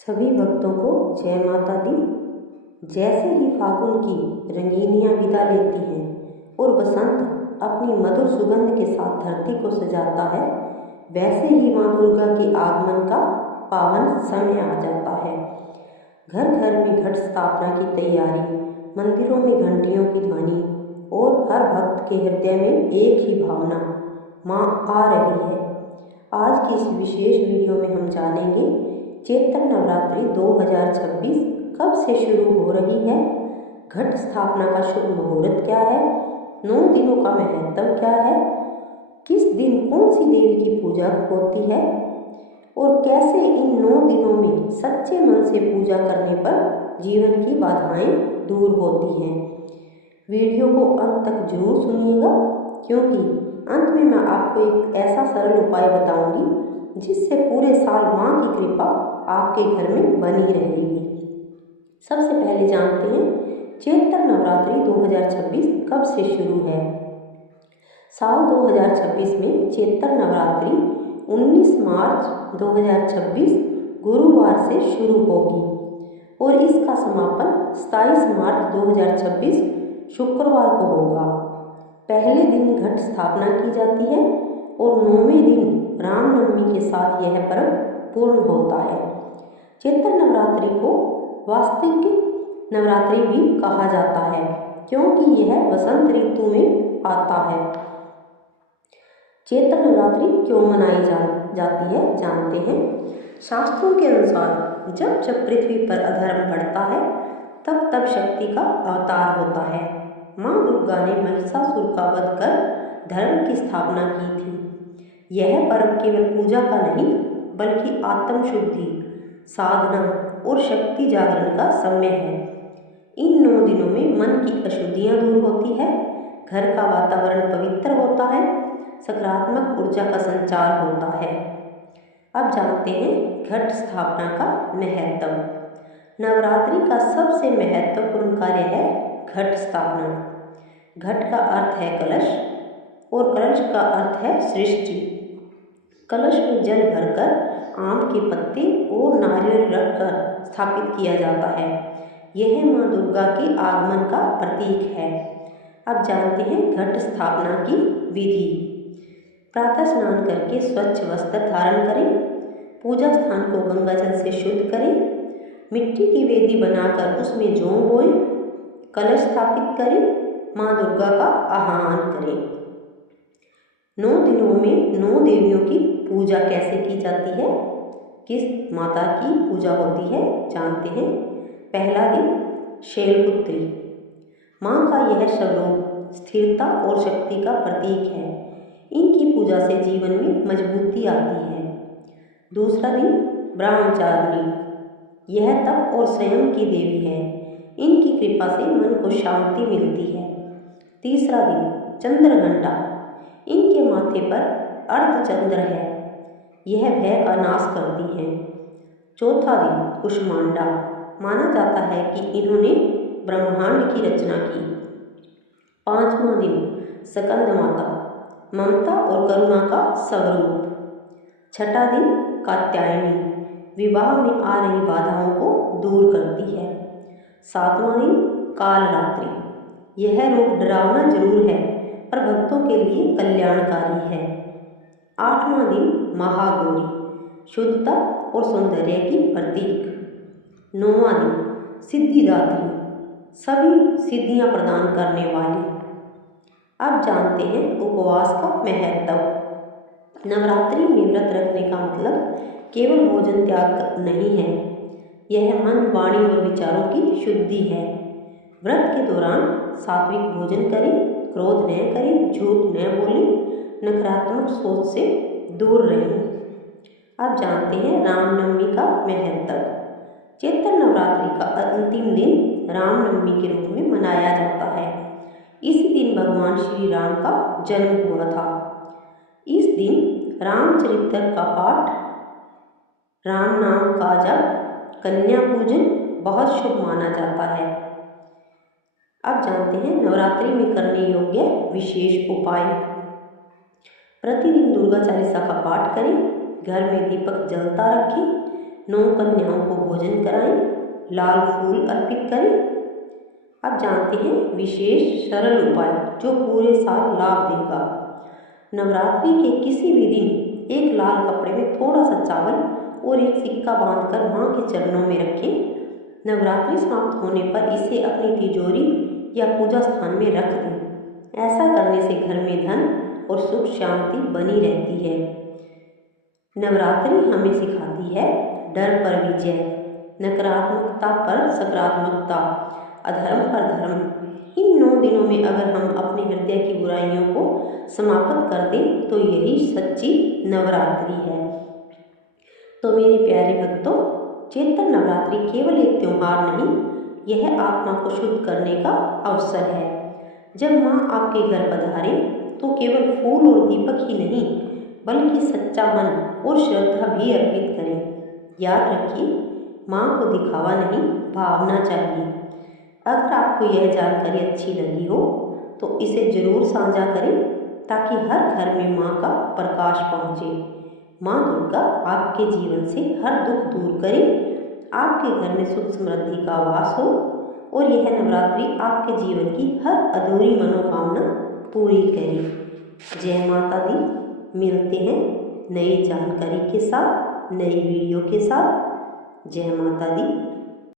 सभी भक्तों को जय माता दी। जैसे ही फागुन की रंगीनियां विदा लेती हैं और बसंत अपनी मधुर सुगंध के साथ धरती को सजाता है, वैसे ही माँ दुर्गा के आगमन का पावन समय आ जाता है। घर घर में घट स्थापना की तैयारी, मंदिरों में घंटियों की ध्वनि और हर भक्त के हृदय में एक ही भावना, माँ आ रही है। आज की इस विशेष वीडियो में हम जानेंगे चैत्र नवरात्रि 2026 कब से शुरू हो रही है, घट स्थापना का शुभ मुहूर्त क्या है, 9 दिनों का महत्व क्या है, किस दिन कौन सी देवी की पूजा होती है और कैसे इन 9 दिनों में सच्चे मन से पूजा करने पर जीवन की बाधाएं दूर होती हैं। वीडियो को अंत तक जरूर सुनिएगा, क्योंकि अंत में मैं आपको एक ऐसा सरल उपाय बताऊंगी जिससे पूरे साल माँ की कृपा आपके घर में बनी रहेगी। सबसे पहले जानते हैं चैत्र नवरात्रि 2026 कब से शुरू है। साल 2026 में चैत्र नवरात्रि 19 मार्च 2026 गुरुवार से शुरू होगी और इसका समापन 27 मार्च 2026 शुक्रवार को होगा। पहले दिन घट स्थापना की जाती है और 9वें दिन रामनवमी के साथ यह पर्व पूर्ण होता है। चैत्र नवरात्रि को वास्तविक नवरात्रि भी कहा जाता है, क्योंकि यह वसंत ऋतु में आता है। चैत्र नवरात्रि क्यों मनाई जाती है जानते हैं। शास्त्रों के अनुसार जब जब पृथ्वी पर अधर्म बढ़ता है तब तब शक्ति का अवतार होता है। माँ दुर्गा ने महिषासुर का वध कर धर्म की स्थापना की थी। यह पर्व केवल पूजा का नहीं बल्कि आत्मशुद्धि, साधना और शक्ति जागरण का समय है। इन 9 दिनों में मन की अशुद्धियां दूर होती है, घर का वातावरण पवित्र होता है, सकारात्मक ऊर्जा का संचार होता है। अब जानते हैं घट स्थापना का महत्व। नवरात्रि का सबसे महत्वपूर्ण कार्य है घट स्थापना। घट का अर्थ है कलश और कलश का अर्थ है सृष्टि। कलश में जल भरकर आम के पत्ते और नारियल रखकर स्थापित किया जाता है। यह माँ दुर्गा के आगमन का प्रतीक है। अब जानते हैं घट स्थापना की विधि। प्रातः स्नान करके स्वच्छ वस्त्र धारण करें, पूजा स्थान को गंगा जल से शुद्ध करें, मिट्टी की वेदी बनाकर उसमें जौ बोएं, कलश स्थापित करें, माँ दुर्गा का आह्वान करें। 9 दिनों में 9 देवियों की पूजा कैसे की जाती है, किस माता की पूजा होती है जानते हैं। पहला दिन शैलपुत्री। माँ का यह स्वरूप स्थिरता और शक्ति का प्रतीक है। इनकी पूजा से जीवन में मजबूती आती है। दूसरा दिन ब्रह्मचारिणी। यह तप और संयम की देवी है। इनकी कृपा से मन को शांति मिलती है। तीसरा दिन चंद्रघंटा। इनके माथे पर अर्धचंद्र है, यह भय का नाश करती है। चौथा दिन कुष्मांडा। माना जाता है कि इन्होंने ब्रह्मांड की रचना की। पांचवा दिन स्कंद माता, ममता और करुणा का स्वरूप। छठा दिन कात्यायनी, विवाह में आ रही बाधाओं को दूर करती है। सातवां दिन कालरात्रि। यह रूप डरावना जरूर है पर भक्तों के लिए कल्याणकारी है। आठवां दिन महागौरी, शुद्धता और सौंदर्य की प्रतीक। 9वां दिन सिद्धिदात्री, सभी सिद्धियां प्रदान करने वाली। अब जानते हैं उपवास का महत्व। नवरात्रि में व्रत रखने का मतलब केवल भोजन त्याग नहीं है, यह मन, वाणी और विचारों की शुद्धि है। व्रत के दौरान सात्विक भोजन करें, क्रोध न करें, झूठ न बोलें, नकारात्मक सोच से दूर रहें। अब जानते हैं रामनवमी का महत्व। चैत्र नवरात्रि का अंतिम दिन रामनवमी के रूप में मनाया जाता है। इसी दिन भगवान श्री राम का जन्म हुआ था। इस दिन रामचरित्र का पाठ, राम नाम का जप, कन्या पूजन बहुत शुभ माना जाता है। अब जानते हैं नवरात्रि में करने योग्य विशेष उपाय। प्रतिदिन दुर्गा चालीसा का पाठ करें, घर में दीपक जलता रखें, 9 कन्याओं को भोजन कराएं, लाल फूल अर्पित करें। अब जानते हैं विशेष सरल उपाय जो पूरे साल लाभ देगा। नवरात्रि के किसी भी दिन एक लाल कपड़े में थोड़ा सा चावल और एक सिक्का बांधकर मां के चरणों में रखें। नवरात्रि समाप्त होने पर इसे अपनी तिजोरी या पूजा स्थान में रख दें। ऐसा करने से घर में धन और सुख शांति बनी रहती है। नवरात्रि हमें सिखाती है डर पर विजय, नकारात्मकता पर सकारात्मकता, अधर्म पर धर्म। इन 9 दिनों में अगर हम अपने हृदय की बुराइयों को समाप्त कर दें तो यही सच्ची नवरात्रि है। तो मेरे प्यारे भक्तों, चैत्र नवरात्रि केवल एक त्योहार नहीं, यह आत्मा को शुद्ध करने का अवसर है। जब माँ आपके घर पधारे तो केवल फूल और दीपक ही नहीं बल्कि सच्चा मन और श्रद्धा भी अर्पित करें। याद रखिए, माँ को दिखावा नहीं, भावना चाहिए। अगर आपको यह जानकारी अच्छी लगी हो तो इसे जरूर साझा करें ताकि हर घर में माँ का प्रकाश पहुँचे। माँ दुर्गा आपके जीवन से हर दुख दूर करे, आपके घर में सुख समृद्धि का वास हो और यह नवरात्रि आपके जीवन की हर अधूरी मनोकामना पूरी करे। जय माता दी। मिलते हैं नई जानकारी के साथ, नई वीडियो के साथ। जय माता दी।